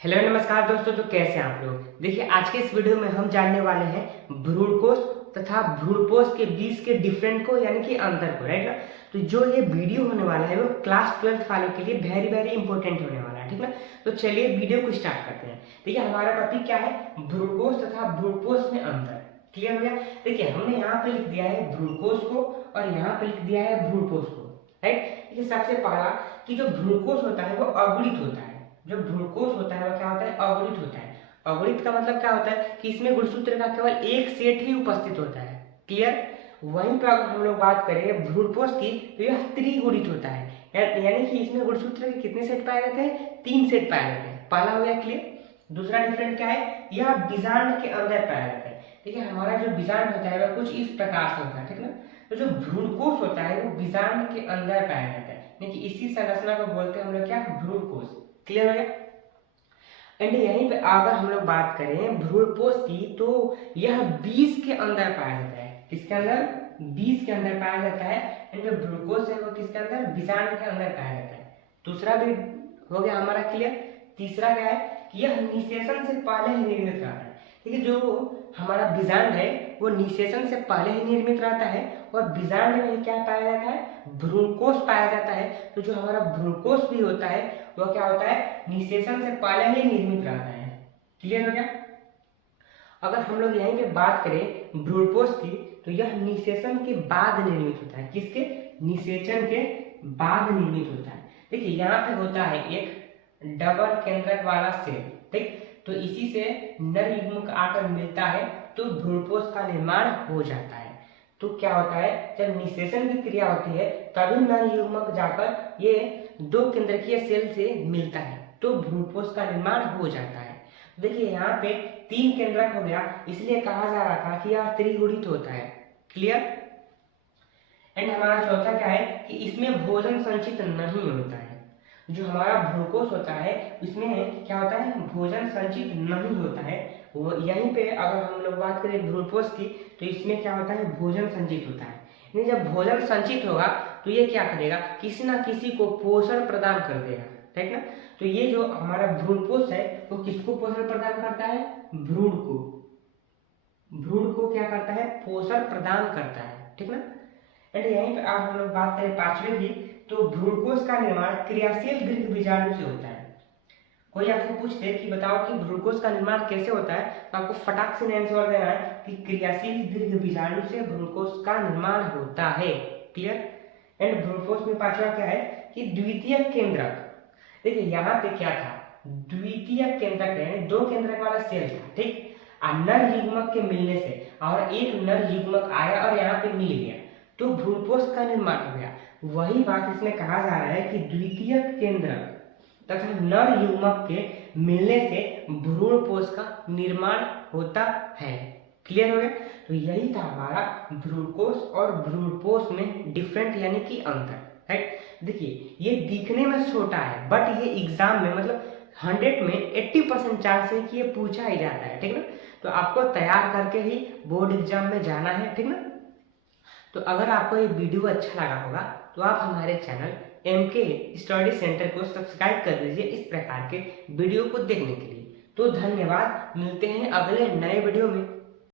Hello नमस्कार दोस्तों, तो कैसे हैं आप लोग। देखिए आज के इस वीडियो में हम जानने वाले हैं भ्रूणकोश तथा भ्रूणपोष के बीच के डिफरेंट को यानी कि अंतर को, राइट ना। तो जो ये वीडियो होने वाला है वो क्लास 12th वालों के लिए वेरी वेरी इंपॉर्टेंट होने वाला है, ठीक ना। तो चलिए वीडियो को स्टार्ट करते हैं। देखिए हमारा टॉपिक क्या है, भ्रूणकोश तथा भ्रूणपोष में अंतर। क्लियर हो गया। देखिए हमने यहाँ पे लिख दिया है भ्रूणकोश को और यहाँ पे लिख दिया है भ्रूणपोष को, राइट। देखिए सबसे पहला कि जो भ्रूणकोश होता है वो अगुणित होता है। जो भ्रूणकोश होता है वो क्या होता है, अगुणित होता है। अगुणित का मतलब क्या होता है कि इसमें गुणसूत्र का केवल एक सेट ही उपस्थित होता है। क्लियर। वहीं पर अगर हम लोग बात करें भ्रूणपोष की तो यह त्रिगुणित होता है, यानी कि इसमें गुणसूत्र के कितने सेट पाए जाते हैं, 3 सेट पाए जाते हैं। पहला हो गया क्लियर। दूसरा डिफरेंट क्या है, यह बीजांड के अंदर पाया जाता है। देखिए हमारा जो बीजांड होता है वह कुछ इस प्रकार से होता है, ठीक ना। तो जो भ्रूणकोश होता है वो बीजांड के अंदर पाया जाता है, यानी कि इसी संरचना को बोलते हैं हम लोग क्या, भ्रूणकोश। क्लियर हो गया। एंड यहीं पे अगर हम लोग बात करें भ्रूणपोष की तो यह बीज के अंदर पाया जाता है। किसके अंदर, बीज के अंदर पाया जाता है। एंड जो भ्रूणकोश है वो किसके अंदर, बीजांड के अंदर पाया जाता है। दूसरा भी हो गया हमारा क्लियर। तीसरा क्या है कि यह निषेचन से पहले ही निर्मित रहता है। ठीक है, जो हमारा बीजांड है वो निषेचन से पहले ही निर्मित रहता है और बीजांड में क्या पाया जाता है, भ्रूणकोश पाया जाता है। तो जो हमारा भ्रूणकोश भी होता है वह क्या होता है, निषेचन से पहले ही निर्मित रहता है। क्लियर हो गया। अगर हम लोग यहीं पे बात करें भ्रूणपोष की तो यह निषेचन के बाद निर्मित होता है। किसके, निषेचन के बाद निर्मित होता है। देखिए यहाँ पे होता है एक डबल केंद्रक वाला सेल, ठीक। तो इसी से नर युग्मक आकर मिलता है तो भ्रूणपोष का निर्माण हो जाता है। तो क्या होता है, जब निषेचन की क्रिया होती है तभी नर युग्मक जाकर ये 2 केंद्रकीय सेल से मिलता है तो भ्रूणपोष का निर्माण हो जाता है। देखिए यहाँ पे 3 केंद्रक हो गया, इसलिए कहा जा रहा था कि यह त्रिगुणित होता है। क्लियर। एंड हमारा चौथा क्या है कि इसमें भोजन संचित नहीं होता है। जो हमारा भ्रूणकोश होता है उसमें क्या होता है, भोजन संचित नहीं होता है। वो यहीं पे अगर हम लोग बात करें भ्रूणपोष की तो इसमें क्या होता है, भोजन संचित होता है। यानी जब भोजन संचित होगा तो ये क्या करेगा, किसी ना किसी को पोषण प्रदान कर देगा, ठीक ना। तो ये जो हमारा भ्रूणपोष है वो किसको पोषण प्रदान करता है, भ्रूण को। भ्रूण को क्या करता है, पोषण प्रदान करता है, ठीक ना। एंड यहीं पे अब हम लोग बात करें पांचवें की तो भ्रूणकोश का निर्माण क्रियाशील दीर्घ बीजाणु से होता है। कोई आपसे पूछते कि बताओ कि भ्रूणकोश का निर्माण कैसे होता है, तो आपको फटाक से आंसर देना है कि क्रियाशील दीर्घ बीजाणु से भ्रूणकोश का निर्माण होता है। क्लियर। एंड भ्रूणकोश में पांचवा क्या है कि द्वितीय केंद्रक। देखिए यहाँ पे क्या था, द्वितीय केंद्रक यानी 2 केंद्रक वाला सेल था, ठीक। नर युग्मक के मिलने से और एक नर युग्मक आया और यहाँ पे मिल गया तो भ्रूणपोष का निर्माण हो गया। वही बात इसमें कहा जा रहा है कि द्वितीय केंद्रक तथा नर युग्मक के मिलने से भ्रूणपोष का निर्माण होता है। क्लियर हो गया। तो यही था हमारा भ्रूणकोश और भ्रूणपोष में डिफरेंट यानी कि अंतर, राइट। देखिए ये दिखने में छोटा है बट ये एग्जाम में मतलब 100 में 80% चांस है कि ये पूछा ही जाता है, ठीक ना। तो आपको तैयार करके ही बोर्ड एग्जाम में जाना है, ठीक ना। तो अगर आपको ये वीडियो अच्छा लगा होगा तो आप हमारे चैनल MK स्टडी सेंटर को सब्सक्राइब कर दीजिए इस प्रकार के वीडियो को देखने के लिए। तो धन्यवाद, मिलते हैं अगले नए वीडियो में।